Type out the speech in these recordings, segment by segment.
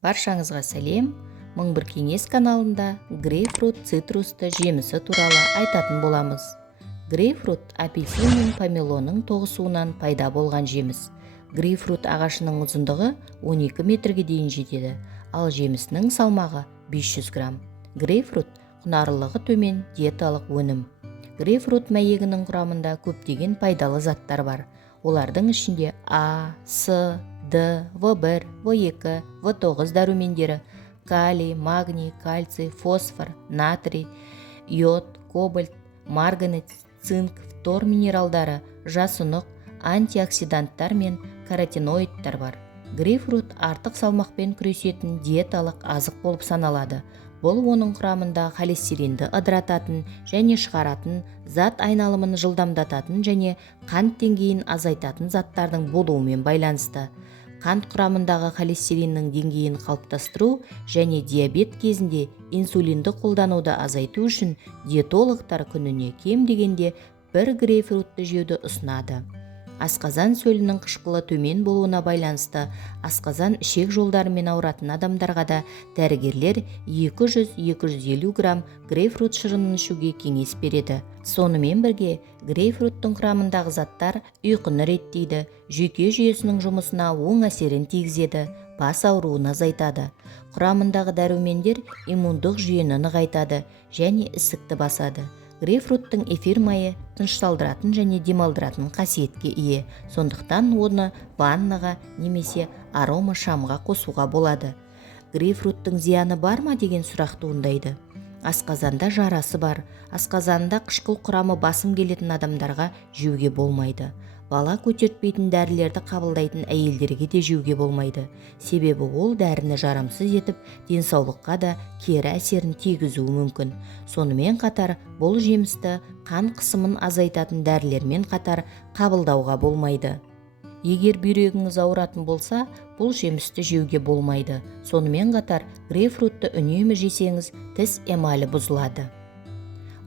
Баршаңызға сәлем. 1001 кеңес каналында грейпфрут цитрусты жемісі туралы айтатын боламыз. Грейпфрут апельсин мен помелонның тоғысуынан пайда болған жеміс. Грейпфрут ағашының ұзындығы 12 метрге дейін жетеді, ал жемісінің салмағы 500 грамм. Грейпфрут құнарлылығы төмен диеталық өнім. Грейпфрут мәйегінің құрамында көптеген пайдалы заттар бар. Олардың ішінде А, С, Д, В1, В2, В9 дәрумендері, калий, магний, кальций, фосфор, натрий, йод, кобальт, марганец, цинк, фтор минералдары, жасұнық, антиоксиданттар мен каротиноидтар бар. Грейпфрут артық салмақпен күресетін диеталық азық болып саналады. Бұл оның құрамында холестеринді ыдырататын және шығаратын, зат айналымын жылдамдататын және қант деңгейін азайтатын заттардың болуымен байланысты. Қант құрамындағы холестериннің деңгейін қалыптастыру және диабет кезінде инсулинді қолдануды азайту үшін диетологтар күніне кем дегенде 1 грейпфрутты жеуді ұсынады. Асқазан сөлінің қышқылы төмен болуына байланысты асқазан ішек жолдарымен ауыратын адамдарға да дәрігерлер 200-250 грамм грейпфрут шырынын ішуге кеңес береді. Сонымен бірге грейпфруттың құрамындағы заттар ұйқыны реттейді, жүйке жүйесінің жұмысына оң әсерін тигізеді, бас ауруын азайтады. Құрамындағы дәрумендер иммундық жүйені нығайтады және ісікті басады. Грейпфруттың эфир майы тынышталдыратын және демалдыратын қасиетке ие, сондықтан оны ваннаға немесе арома шамға қосуға болады. Грейпфруттың зияны бар ма деген сұрақ туындайды. Асқазанда жарасы бар. Асқазанда қышқыл құрамы басым келетін адамдарға жеуге болмайды. Бала көтертпейтін дәрілерді қабылдайтын әйелдерге де жеуге болмайды. Себебі ол дәріні жарамсыз етіп, денсаулыққа да кері әсерін тигізуі мүмкін. Сонымен қатар, бұл жемісті қан қысымын азайтатын дәрілермен қатар қабылдауға болмайды. Егер бүйрегіңіз ауыратын болса, бұл жемісті жеуге болмайды. Сонымен қатар, грейпфрутты үнемі жесеңіз, тіс эмалі бұзылады.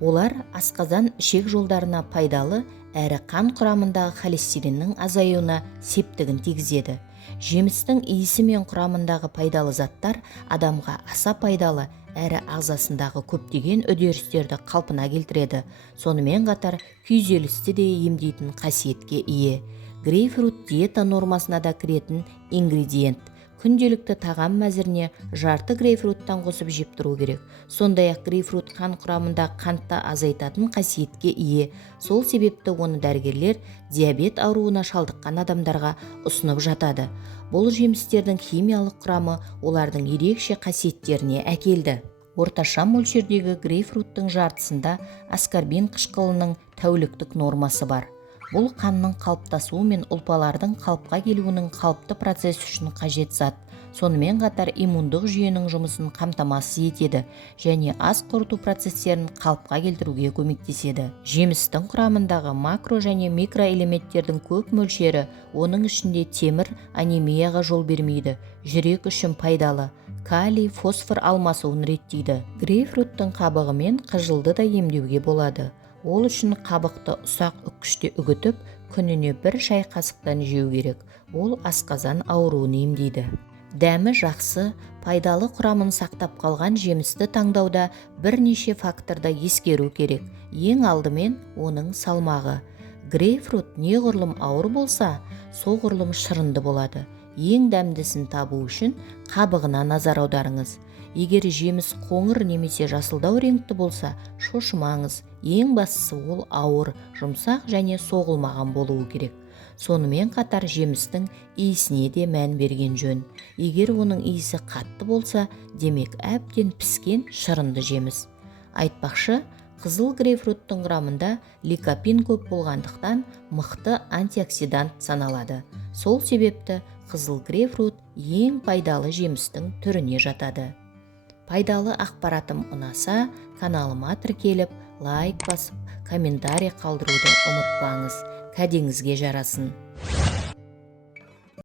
Олар асқазан ішек жолдарына пайдалы әрі қан құрамындағы холестериннің азаюына септігін тигізеді. Жемістің иісі мен құрамындағы пайдалы заттар адамға аса пайдалы әрі ағзасындағы көптеген үдерістерді қалпына келтіреді. Сонымен қатар күйзелісті де емдейтін қасиетке ие. Грейпфрут диета нормасына да кіретін ингредиент. Күнделікті тағам мәзіріне жарты грейпфруттан қосып жеп тұру керек. Сондай-ақ грейпфрут қан құрамында қантты азайтатын қасиетке ие. Сол себепті оны дәрігерлер диабет ауруына шалдыққан адамдарға ұсынып жатады. Бұл жемістердің химиялық құрамы олардың ерекше қасиеттеріне әкелді. Орташа мөлшердегі грейпфруттың жартысында аскорбин қышқылының тәуліктік нормасы бар. Бұл қанның қалыптасуы мен ұлпалардың қалыпқа келуінің қалыпты процесс үшін қажет зат. Сонымен қатар иммундық жүйенің жұмысын қамтамасыз етеді және ас қорыту процестерін қалыпқа келтіруге көмектеседі. Жемістің құрамындағы макро және микроэлементтердің көп мөлшері, оның ішінде темір анемияға жол бермейді, жүрек үшін пайдалы. Калий, фосфор алмасуын реттейді. Грейпфруттың қабығы мен қыжылды да емдеуге болады. Ол үшін қабықты ұсақ үккіште үгітіп, күніне 1 шай қасықтан жеу керек. Ол асқазан ауруын емдейді. Дәмі жақсы, пайдалы құрамын сақтап қалған жемісті таңдауда бірнеше факторды ескеру керек. Ең алдымен оның салмағы. Грейпфрут неғұрлым ауыр болса, соғұрлым шырынды болады. Ең дәмдісін табу үшін қабығына назар аударыңыз. Егер жеміс қоңыр немесе жасылдау реңкті болса, шошымаңыз. Ең бастысы ол ауыр, жұмсақ және соғылмаған болуы керек. Сонымен қатар жемістің иісіне де мән берген жөн. Егер оның иісі қатты болса, демек әбден піскен шырынды жеміс. Айтпақшы, қызыл грейпфруттың құрамында ликопин көп болғандықтан мықты антиоксидант саналады. Сол себепті қызыл грейпфрут ең пайдалы жемістің түріне жатады. Пайдалы ақпаратым ұнаса, каналыма тіркеліп, лайк басып, комментарий қалдыруды ұмытпаңыз. Кәдеңізге жарасын.